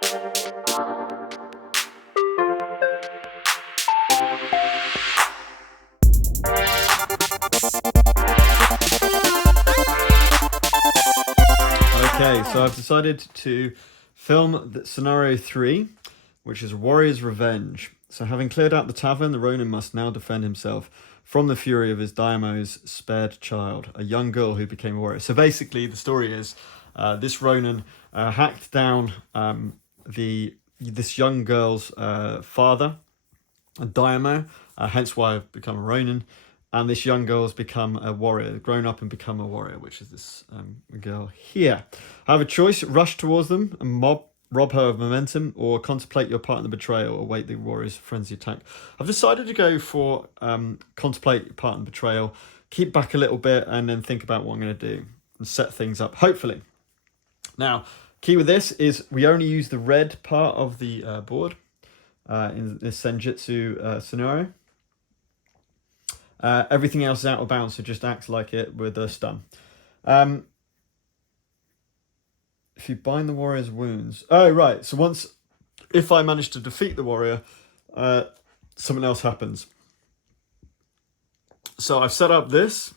Okay, so I've decided to film scenario 3, which is Warrior's Revenge. So having cleared out the tavern, the Ronin must now defend himself from the fury of his Daimo's spared child, a young girl who became a warrior. So basically the story is this Ronin hacked down this young girl's father, a Daimo, hence why I've become a Ronin. And this young girl has become a warrior, grown up and become a warrior, which is this girl here. I have a choice: rush towards them and rob her of momentum, or contemplate your part in the betrayal, or await the warrior's frenzy attack. I've decided to go for contemplate your part in the betrayal, keep back a little bit, and then think about what I'm going to do and set things up, hopefully. Now, key with this is we only use the red part of the board in this Senjutsu scenario. Everything else is out of bounds, so just acts like it with a stun. If you bind the warrior's wounds... Oh, right. So if I manage to defeat the warrior, something else happens. So I've set up this.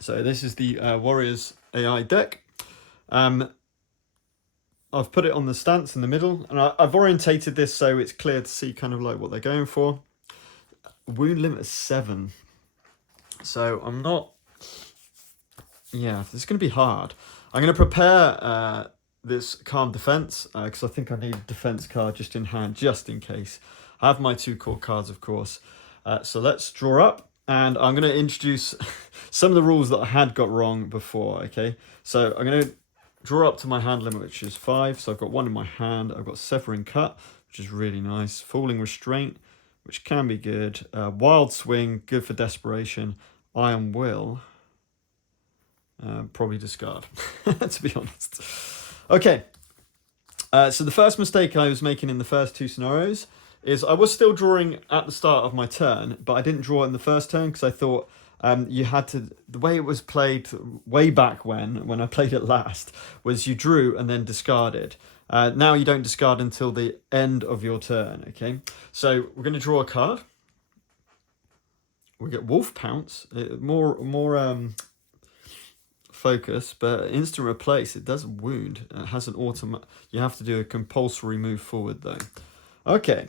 So this is the warrior's AI deck. I've put it on the stance in the middle, and I've orientated this so it's clear to see kind of like what they're going for. Wound limit is 7. So I'm not... Yeah, this is going to be hard. I'm going to prepare this Calm Defense, because I think I need a defense card just in hand, just in case. I have my 2 core cards, of course. So let's draw up, and I'm going to introduce some of the rules that I had got wrong before, okay? So I'm going to draw up to my hand limit, which is 5. So I've got 1 in my hand. I've got Severing Cut, which is really nice. Falling Restraint, which can be good. Wild Swing, good for desperation. Iron Will, probably discard, to be honest. Okay, so the first mistake I was making in the first 2 scenarios is I was still drawing at the start of my turn, but I didn't draw in the first turn because I thought you had to... The way it was played way back when I played it last was you drew and then discarded. Now you don't discard until the end of your turn, okay? So we're going to draw a card. We get Wolf Pounce, more focus, but instant replace. It does wound. It has an automatic... You have to do a compulsory move forward though. Okay.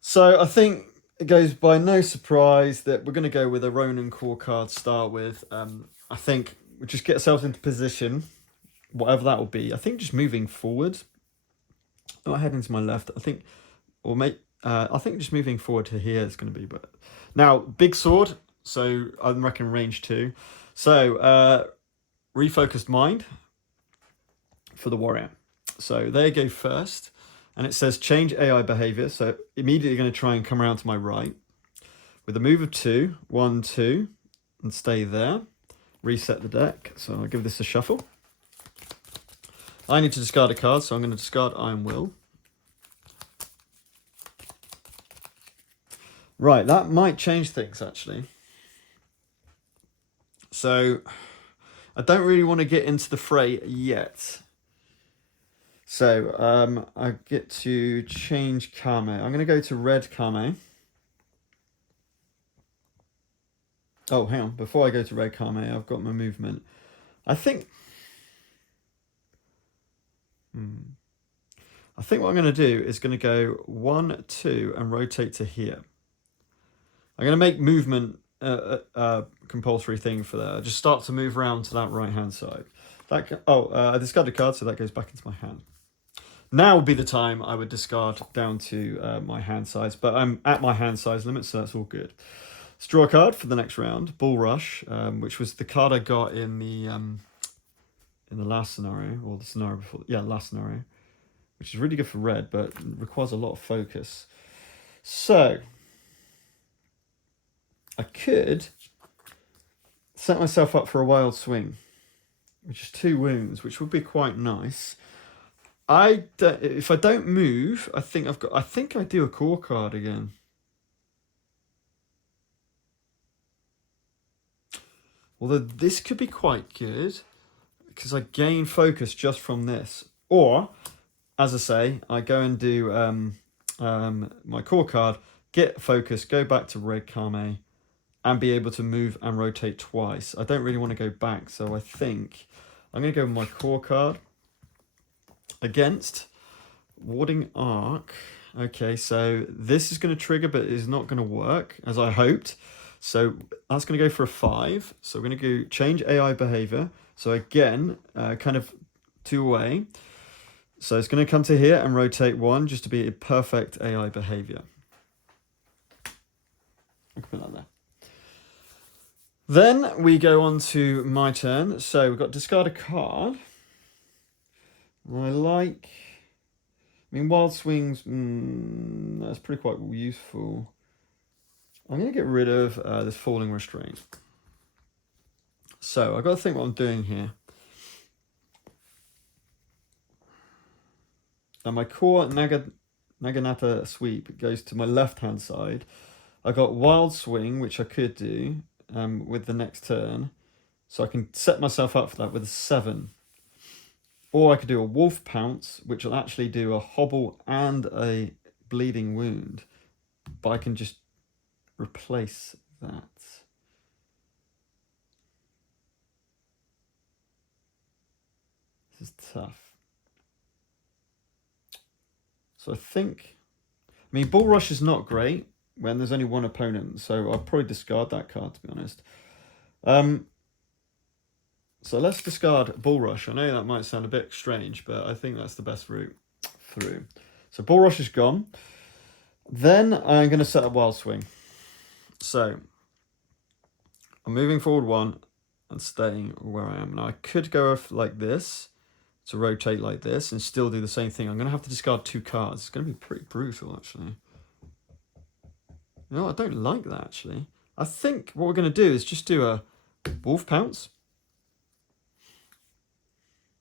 So I think it goes by no surprise that we're going to go with a Ronin core card to start with. I think we just get ourselves into position, whatever that will be. I think just moving forward, not heading to my left. I think just moving forward to here is going to be better. Now, big sword, so I reckon range 2. So, refocused mind for the warrior. So they go first, and it says change AI behavior. So immediately going to try and come around to my right with a move of 2, 1, 2, and stay there. Reset the deck. So I'll give this a shuffle. I need to discard a card, so I'm going to discard Iron Will. Right, that might change things, actually. So, I don't really want to get into the fray yet. So, I get to change Kame. I'm going to go to red Kame. Oh, hang on. Before I go to red Kame, I've got my movement. I think what I'm going to do is going to go 1, 2, and rotate to here. I'm going to make movement a compulsory thing for that. I just start to move around to that right-hand side. I discarded a card, so that goes back into my hand. Now would be the time I would discard down to my hand size, but I'm at my hand size limit, so that's all good. Let's draw a card for the next round. Bull Rush, which was the card I got in the last scenario, or the scenario before. Yeah, last scenario, which is really good for red, but requires a lot of focus. So I could set myself up for a Wild Swing, which is 2 wounds, which would be quite nice. If I don't move, I think I do a core card again. Although this could be quite good because I gain focus just from this. Or as I say, I go and do my core card, get focus, go back to red Kame, and be able to move and rotate twice. I don't really want to go back, so I think I'm going to go with my core card against Warding Arc. Okay, so this is going to trigger, but it's not going to work as I hoped. So that's going to go for a 5. So we're going to go change AI behavior. So again, kind of 2 away. So it's going to come to here and rotate 1 just to be a perfect AI behavior. I can put that there. Then we go on to my turn. So we've got discard a card. I mean, Wild Swings, that's pretty quite useful. I'm going to get rid of this Falling Restraint. So I've got to think what I'm doing here. And my core Naginata sweep goes to my left-hand side. I got Wild Swing, which I could do with the next turn. So I can set myself up for that with a 7. Or I could do a Wolf Pounce, which will actually do a hobble and a bleeding wound. But I can just replace that. This is tough. So I think, I mean, Bull Rush is not great when there's only one opponent, so I'll probably discard that card, to be honest. So let's discard Bull Rush. I know that might sound a bit strange, but I think that's the best route through. So Bull Rush is gone. Then I'm going to set up Wild Swing. So I'm moving forward 1 and staying where I am. Now I could go like this to rotate like this and still do the same thing. I'm going to have to discard 2 cards. It's going to be pretty brutal, actually. You know, I don't like that, actually. I think what we're going to do is just do a Wolf Pounce.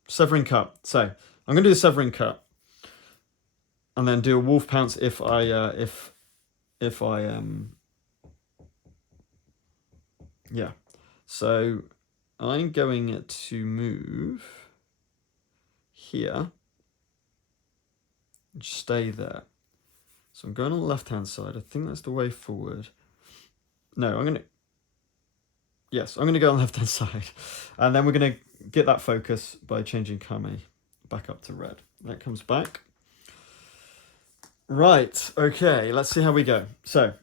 Severing Cut. So I'm going to do a Severing Cut. And then do a Wolf Pounce if I yeah. So I'm going to move here, stay there. So I'm going on the left-hand side. I think that's the way forward. No, I'm going to go on the left-hand side. And then we're going to get that focus by changing Kame back up to red. That comes back. Right, okay, let's see how we go. So,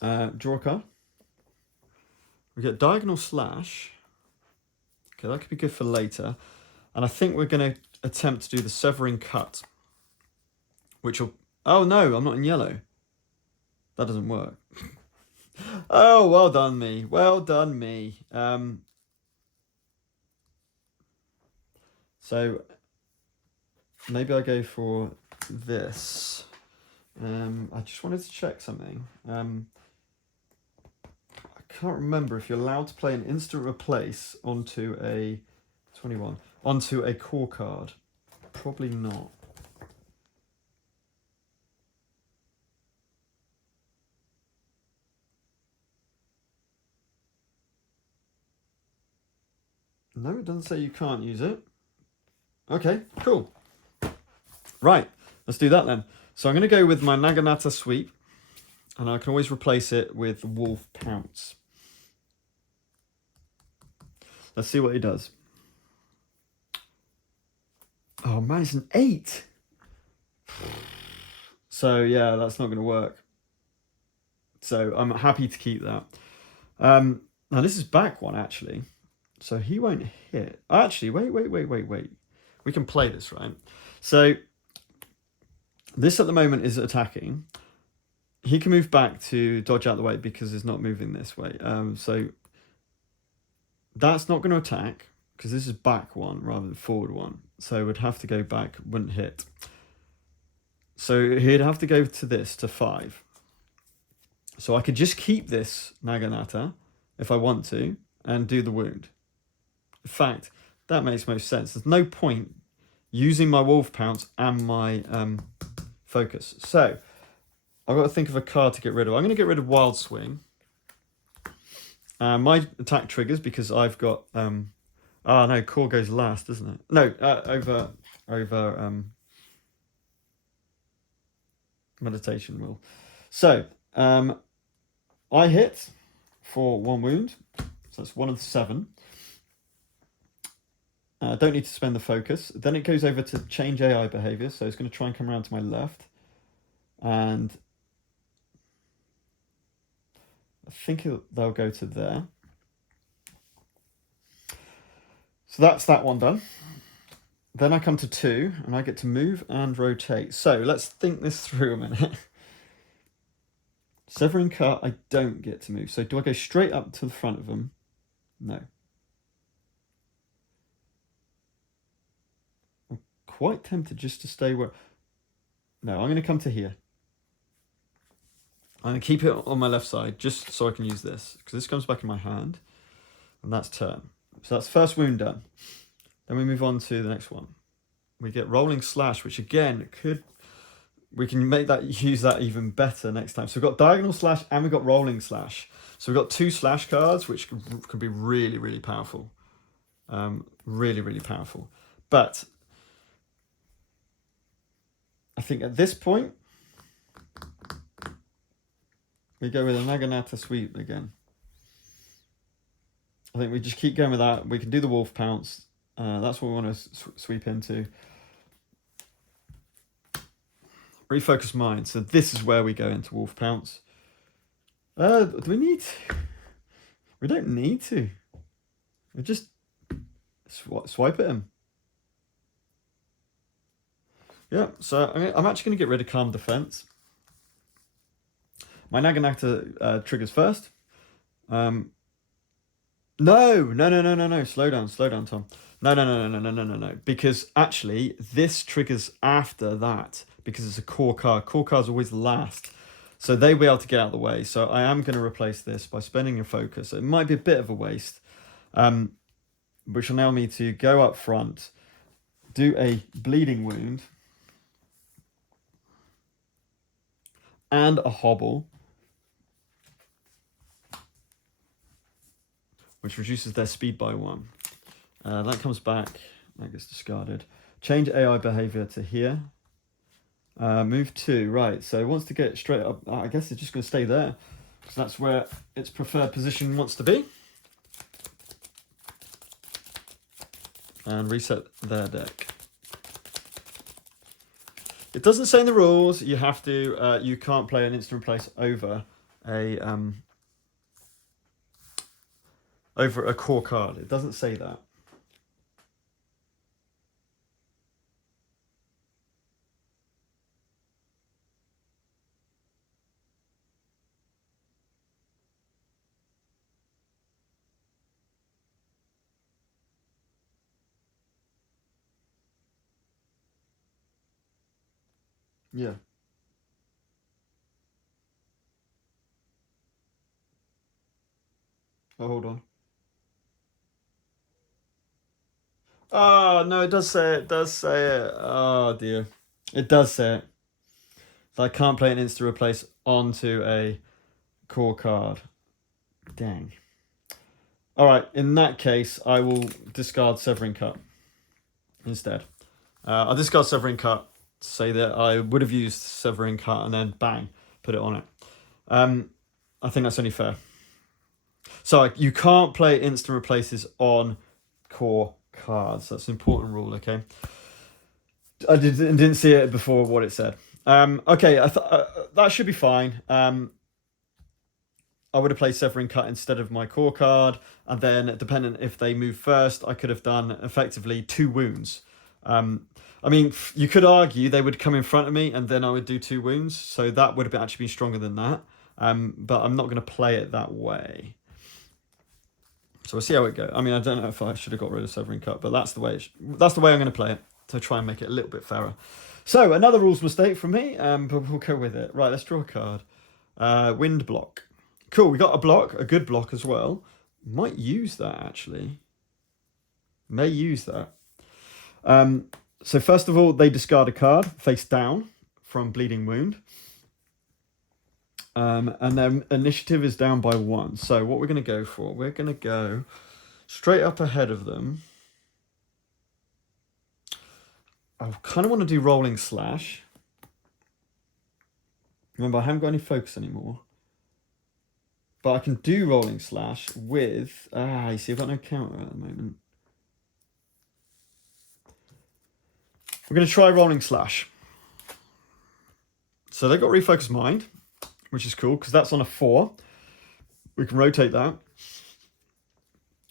draw a card. We get Diagonal Slash. Okay, that could be good for later. And I think we're going to attempt to do the Severing Cut. Which will... Oh, no, I'm not in yellow. That doesn't work. Oh, well done me. Well done me. So, maybe I go for this. I just wanted to check something. I can't remember if you're allowed to play an instant replace onto a 21 onto a core card. Probably not. No, it doesn't say you can't use it. Okay, cool. Right, let's do that then. So I'm going to go with my Naginata sweep, and I can always replace it with Wolf Pounce. Let's see what he does. Oh man, it's an 8. So yeah, that's not going to work. So I'm happy to keep that. Now this is back 1 actually. So he won't hit. Actually, wait. We can play this, right? So this at the moment is attacking. He can move back to dodge out the way because it's not moving this way. So that's not going to attack because this is back 1 rather than forward 1. So it would have to go back, wouldn't hit. So he'd have to go to this, to 5. So I could just keep this Naginata if I want to and do the wound. In fact, that makes most sense. There's no point using my Wolf Pounce and my focus. So I've got to think of a card to get rid of. I'm going to get rid of Wild Swing. My attack triggers because I've got... no, core goes last, doesn't it? No, over... over meditation rule. So I hit for 1 wound, so that's 1 of 7. Don't need to spend the focus. Then it goes over to change AI behavior, so it's going to try and come around to my left, and I think they'll go to there. So that's that one done. Then I come to 2, and I get to move and rotate. So let's think this through a minute. Severing cut, I don't get to move. So do I go straight up to the front of them? No. I'm quite tempted just to stay where... No, I'm going to come to here. I'm going to keep it on my left side just so I can use this, because this comes back in my hand, and that's turn. So that's first wound done. Then we move on to the next one. We get rolling slash, which again we can make that, use that even better next time. So we've got diagonal slash and we've got rolling slash. So we've got 2 slash cards, which can be really, really powerful. Really, really powerful. But I think at this point, we go with a Naginata sweep again. I think we just keep going with that. We can do the wolf pounce. That's what we want to sweep into. Refocus mind. So this is where we go into wolf pounce. Do we need to? We don't need to. We just swipe at him. Yeah, so I'm actually going to get rid of calm defense. My Naginata triggers first. No. Slow down, Tom. No. Because actually, this triggers after that, because it's a core card. Core cards always last. So they'll be able to get out of the way. So I am going to replace this by spending a focus. It might be a bit of a waste, which will allow me to go up front, do a bleeding wound, and a hobble, which reduces their speed by 1. That comes back, that gets discarded. Change AI behavior to here. Move 2, right, so it wants to get straight up. I guess it's just going to stay there, because that's where its preferred position wants to be. And reset their deck. It doesn't say in the rules you have to, you can't play an instant replace over a core card. It doesn't say that. Yeah. Oh, hold on. Oh, no, it does say it. It does say it. Oh, dear. It does say it. So I can't play an instant replace onto a core card. Dang. All right, in that case, I will discard Severing Cut instead. I'll discard Severing Cut to say that I would have used Severing Cut and then bang, put it on it. I think that's only fair. So you can't play instant replaces on core cards. That's an important rule, okay? I didn't see it before what it said. Okay, that should be fine. I would have played Severing Cut instead of my core card, and then depending if they move first, I could have done effectively 2 wounds. I mean, you could argue they would come in front of me and then I would do 2 wounds, so that would have actually been stronger than that. But I'm not going to play it that way. So we'll see how it goes. I mean, I don't know if I should have got rid of Severing Cut, but that's the way I'm going to play it to try and make it a little bit fairer. So another rules mistake from me, but we'll go with it. Right, let's draw a card. Wind block. Cool, we got a block, a good block as well. Might use that actually. May use that. So first of all, they discard a card face down from Bleeding Wound. And then initiative is down by 1. So what we're going to go for, we're going to go straight up ahead of them. I kind of want to do rolling slash. Remember, I haven't got any focus anymore. But I can do rolling slash with... you see, I've got no counter at the moment. We're going to try rolling slash. So they've got refocus mind, which is cool, because that's on a 4. We can rotate that.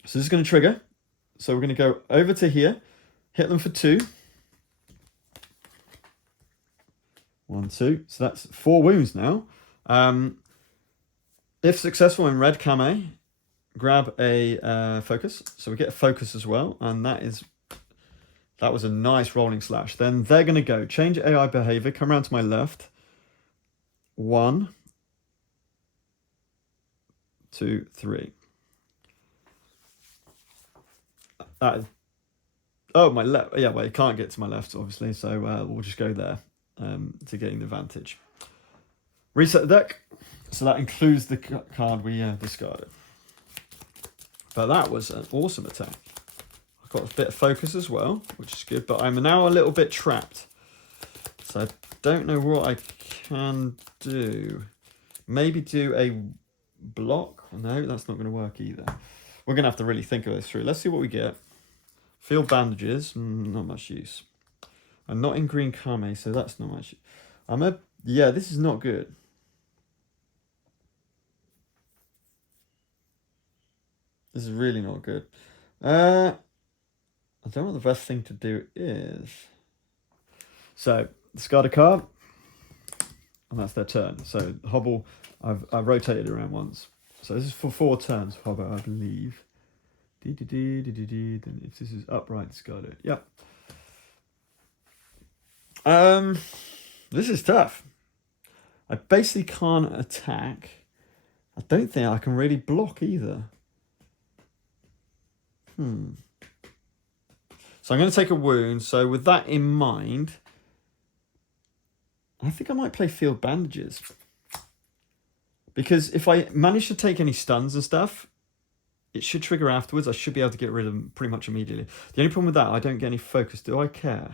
So this is going to trigger. So we're going to go over to here, hit them for 2. 1, 2. So that's 4 wounds now. If successful in red Kame, grab a focus. So we get a focus as well. And that was a nice rolling slash. Then they're going to go change AI behavior, come around to my left. 1, 2, 3. My left. Yeah, well, it can't get to my left, obviously. So we'll just go there to gain the advantage. Reset the deck. So that includes the card we discarded. But that was an awesome attack. I've got a bit of focus as well, which is good. But I'm now a little bit trapped. So I don't know what I can do. Maybe do a block. No, that's not going to work either. We're going to have to really think of this through. Let's see what we get. Field bandages. Not much use. I'm not in green Kame, so that's not much. Yeah, this is not good. This is really not good. I don't know what the best thing to do is. So, discard a card. And that's their turn. So, Hobble, I've rotated around once. So, this is for 4 turns, Hobble, I believe. Then if this is upright, discard it. Yeah. This is tough. I basically can't attack. I don't think I can really block either. So I'm going to take a wound. So with that in mind, I think I might play field bandages. Because if I manage to take any stuns and stuff, it should trigger afterwards. I should be able to get rid of them pretty much immediately. The only problem with that, I don't get any focus. Do I care?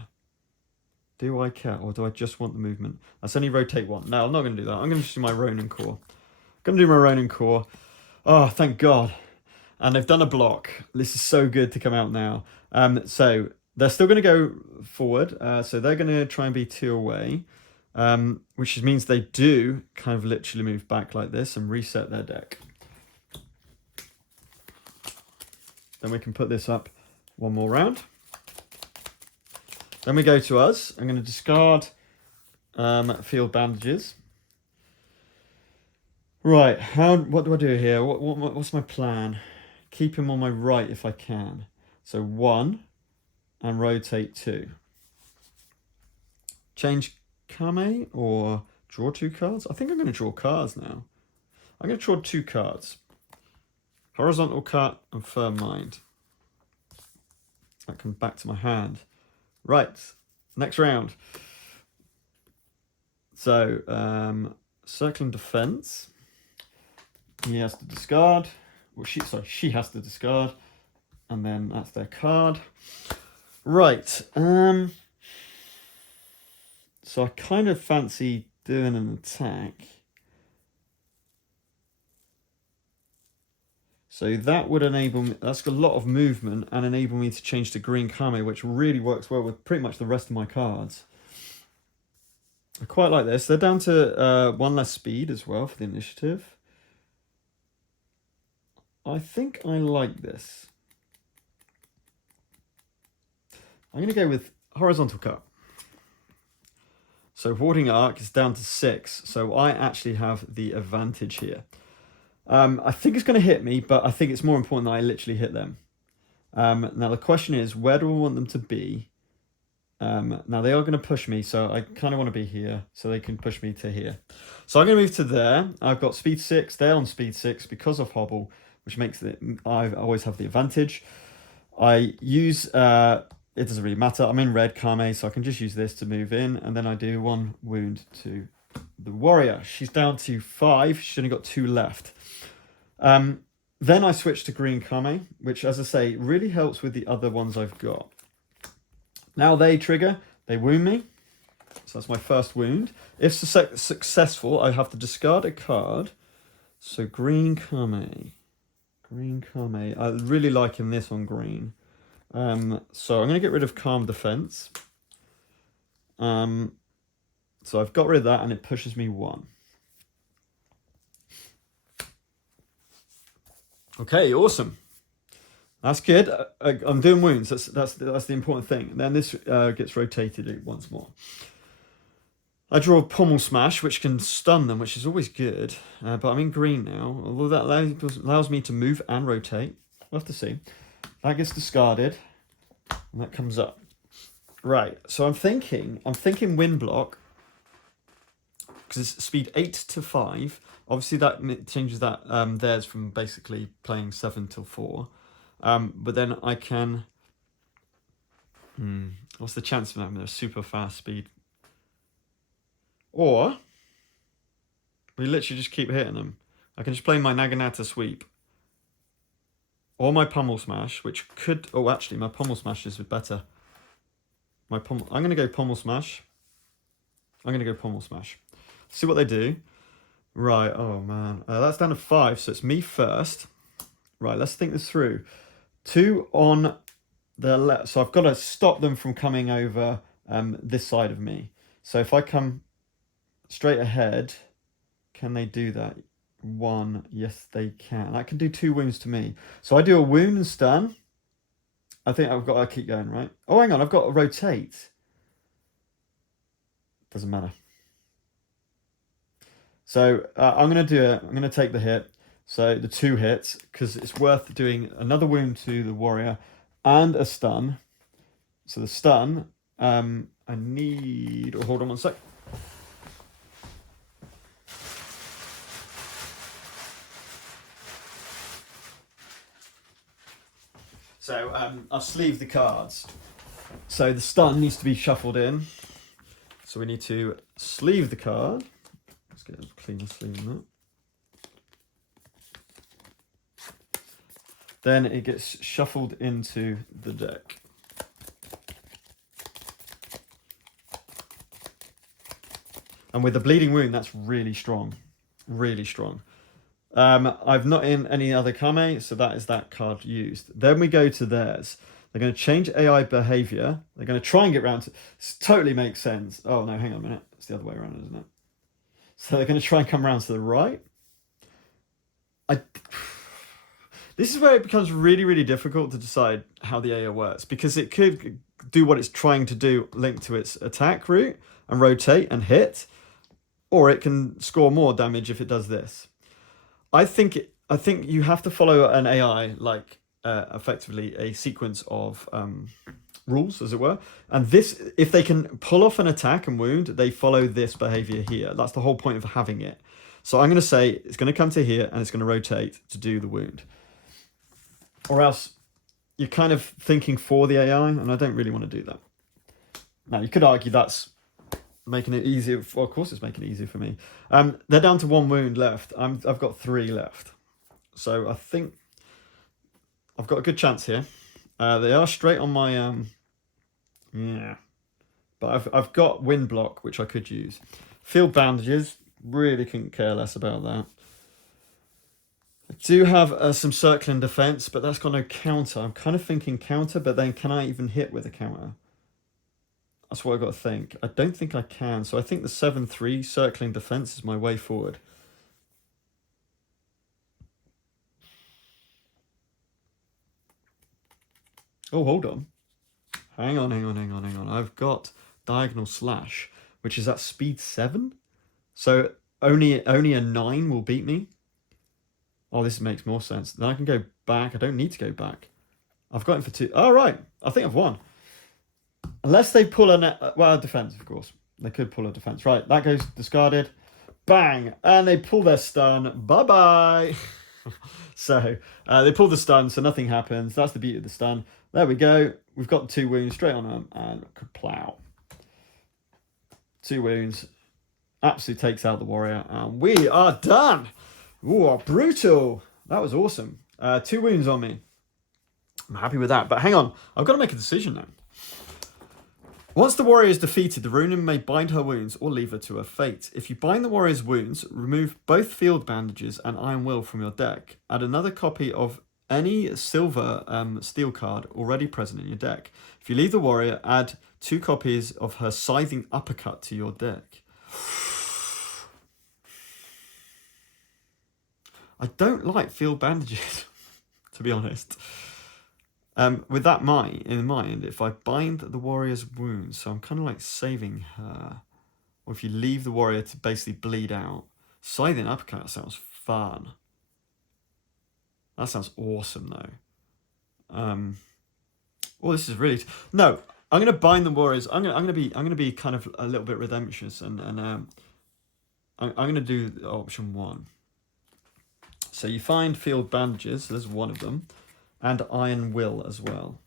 Do I care? Or do I just want the movement? That's only rotate 1. No, I'm not going to do that. I'm going to just do my Ronin Core. I'm going to do my Ronin Core. Oh, thank God. And they've done a block. This is so good to come out now. So they're still going to go forward. So they're going to try and be 2 away. Which means they do kind of literally move back like this and reset their deck. Then we can put this up 1 more round. Then we go to us. I'm going to discard field bandages. Right, what do I do here? What's my plan? Keep him on my right if I can. So 1 and rotate 2. Change Kame or draw 2 cards? I think I'm going to draw cards now. I'm going to draw 2 cards. Horizontal Cut and Firm Mind. That comes back to my hand. Right, next round. So, Circling Defense. He has to discard. Well, she has to discard. And then that's their card. Right. So I kind of fancy doing an attack. So that would enable me, that's a lot of movement and enable me to change to green Kame, which really works well with pretty much the rest of my cards. I quite like this. They're down to 1 less speed as well for the initiative. I think I like this. I'm going to go with Horizontal Cut. So Warding Arc is down to 6. So I actually have the advantage here. I think it's going to hit me, but I think it's more important that I literally hit them. Now the question is, where do I want them to be? Now they are going to push me, so I kind of want to be here, so they can push me to here. So I'm going to move to there. I've got speed 6. They're on speed 6 because of Hobble, which makes it, I always have the advantage. I use, it doesn't really matter. I'm in red Kame, so I can just use this to move in, and then I do 1 wound to the warrior. She's down to 5. She's only got 2 left. Then I switch to green Kame, which, as I say, really helps with the other ones I've got. Now they trigger They wound me. So that's my first wound. If successful, I have to discard a card. So green Kame. Green Kame. I really liking this on green. So I'm going to get rid of Calm Defense. So I've got rid of that and it pushes me 1. Okay, awesome. That's good. I'm doing wounds. That's the important thing. And then this gets rotated once more. I draw a Pommel Smash, which can stun them, which is always good. But I'm in green now. Although that allows me to move and rotate. We'll have to see. That gets discarded. And that comes up. Right. So I'm thinking Wind Block. Because it's speed 8 to 5. Obviously that changes that theirs from basically playing 7 till 4. But then I can... what's the chance of them? They're super fast speed. Or we literally just keep hitting them. I can just play my Naginata Sweep. Or my Pummel Smash, which could... Oh, actually, my Pummel Smash is better. I'm going to go Pummel Smash. See what they do. Right, oh man. That's down to 5, so it's me first. Right, let's think this through. 2 on the left. So I've got to stop them from coming over this side of me. So if I come straight ahead, can they do that? 1, yes they can. That can do 2 wounds to me. So I do a wound and stun. I think I've got to keep going, right? Oh, hang on, I've got to rotate. Doesn't matter. So I'm going to do it. I'm going to take the hit. So the 2 hits, because it's worth doing another wound to the warrior and a stun. So the stun, I need... Oh, hold on 1 sec. So I'll sleeve the cards. So the stun needs to be shuffled in. So we need to sleeve the card. Let's get a cleaner sleeve on that. Then it gets shuffled into the deck. And with the bleeding wound, that's really strong. Really strong. I've not in any other Kame, so that is that card used. Then we go to theirs. They're going to change AI behavior. They're going to try and get around to... This totally makes sense. Oh, no, hang on a minute. It's the other way around, isn't it? So they're going to try and come around to the right. This is where it becomes really, really difficult to decide how the AI works, because it could do what it's trying to do linked to its attack route and rotate and hit, or it can score more damage if it does this. I think you have to follow an AI like effectively a sequence of rules, as it were. And this, if they can pull off an attack and wound, they follow this behavior here. That's the whole point of having it. So I'm going to say it's going to come to here and it's going to rotate to do the wound. Or else you're kind of thinking for the AI, and I don't really want to do that. Now, you could argue that's making it easier. Well, of course it's making it easier for me. They're down to 1 wound left. I've got 3 left. So I think I've got a good chance here. They are straight on my... yeah. But I've got wind block, which I could use. Field bandages. Really couldn't care less about that. I do have some circling defense, but that's got no counter. I'm kind of thinking counter, but then can I even hit with a counter? That's what I've got to think. I don't think I can. So I think the 7-3 circling defense is my way forward. Oh, hold on. Hang on. I've got diagonal slash, which is at speed 7. So only a 9 will beat me. Oh, this makes more sense. Then I can go back. I don't need to go back. I've got him for 2. Oh, right. I think I've won. Unless they pull a defense, of course. They could pull a defense. Right, that goes discarded. Bang! And they pull their stun. Bye-bye! So, they pull the stun, so nothing happens. That's the beauty of the stun. There we go. We've got 2 wounds straight on them, and plow. 2 wounds. Absolutely takes out the warrior, and we are done! Ooh, brutal! That was awesome. 2 wounds on me. I'm happy with that. But hang on, I've got to make a decision now. Once the warrior is defeated, the Ronin may bind her wounds or leave her to her fate. If you bind the warrior's wounds, remove both field bandages and Iron Will from your deck. Add another copy of any silver steel card already present in your deck. If you leave the warrior, add 2 copies of her Scything Uppercut to your deck. I don't like field bandages, to be honest. With that in mind, if I bind the warrior's wounds, so I'm kind of like saving her, or if you leave the warrior to basically bleed out, Scything Uppercut sounds fun. That sounds awesome, though. Oh, this is really no. I'm gonna bind the warriors. I'm gonna be kind of a little bit redemptious, and I'm gonna do option 1. So you find field bandages. So there's one of them. And Iron Will as well.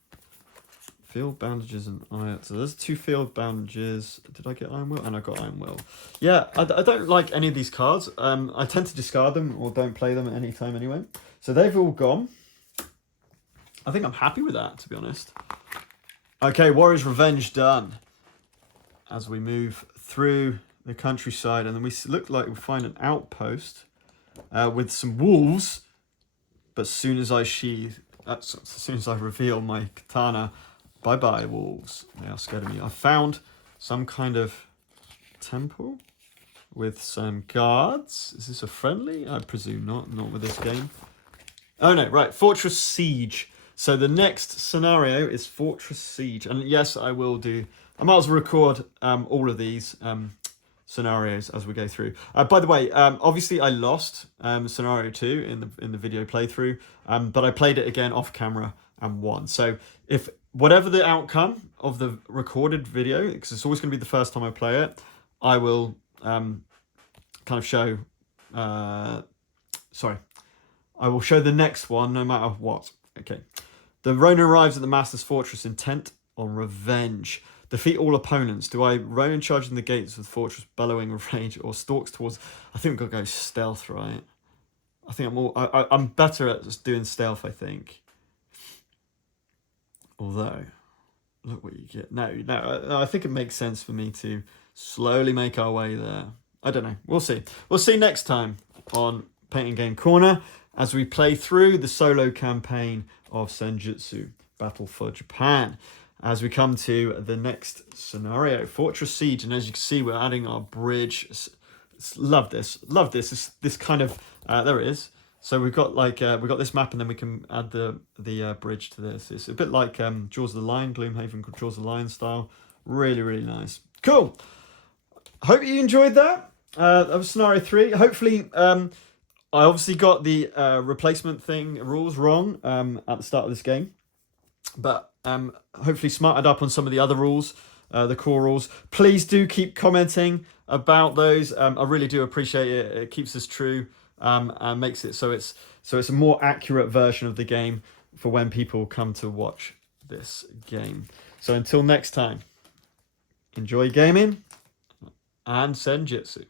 Field bandages and iron. So there's 2 field bandages. Did I get Iron Will? And I got Iron Will. Yeah, I don't like any of these cards. I tend to discard them or don't play them at any time anyway. So they've all gone. I think I'm happy with that, to be honest. Okay, Warrior's Revenge done. As we move through the countryside, and then we look like we find an outpost with some wolves. But as soon as I reveal my katana, bye-bye, wolves. They are scared of me. I found some kind of temple with some guards. Is this a friendly? I presume not. Not with this game. Oh, no. Right. Fortress Siege. So the next scenario is Fortress Siege. And yes, I will do... I might as well record all of these scenarios as we go through. By the way, obviously I lost scenario 2 in the video playthrough, but I played it again off camera and won. So if whatever the outcome of the recorded video, because it's always going to be the first time I play it, I will kind of show. Sorry, I will show the next one no matter what. Okay, the Ronin arrives at the Master's Fortress intent on revenge. Defeat all opponents. Do I Ronin charge in the gates with Fortress bellowing with rage or stalks towards... I think we've got to go stealth, right? I think I'm better at just doing stealth, I think. Although, look what you get. No, I think it makes sense for me to slowly make our way there. I don't know. We'll see. We'll see next time on Paint & Game Corner as we play through the solo campaign of Senjutsu, Battle for Japan. As we come to the next scenario, Fortress Siege, and as you can see, we're adding our bridge. Love this. This kind of there it is. So we've got like we've got this map, and then we can add the bridge to this. It's a bit like Jaws of the Lion, Gloomhaven, Jaws of the Lion style. Really nice. Cool. Hope you enjoyed that. That was scenario 3. Hopefully, I obviously got the replacement rules wrong at the start of this game. But hopefully smarted up on some of the other rules, the core rules. Please do keep commenting about those. I really do appreciate it. It keeps us true and makes it so it's a more accurate version of the game for when people come to watch this game. So until next time, enjoy gaming and Senjutsu.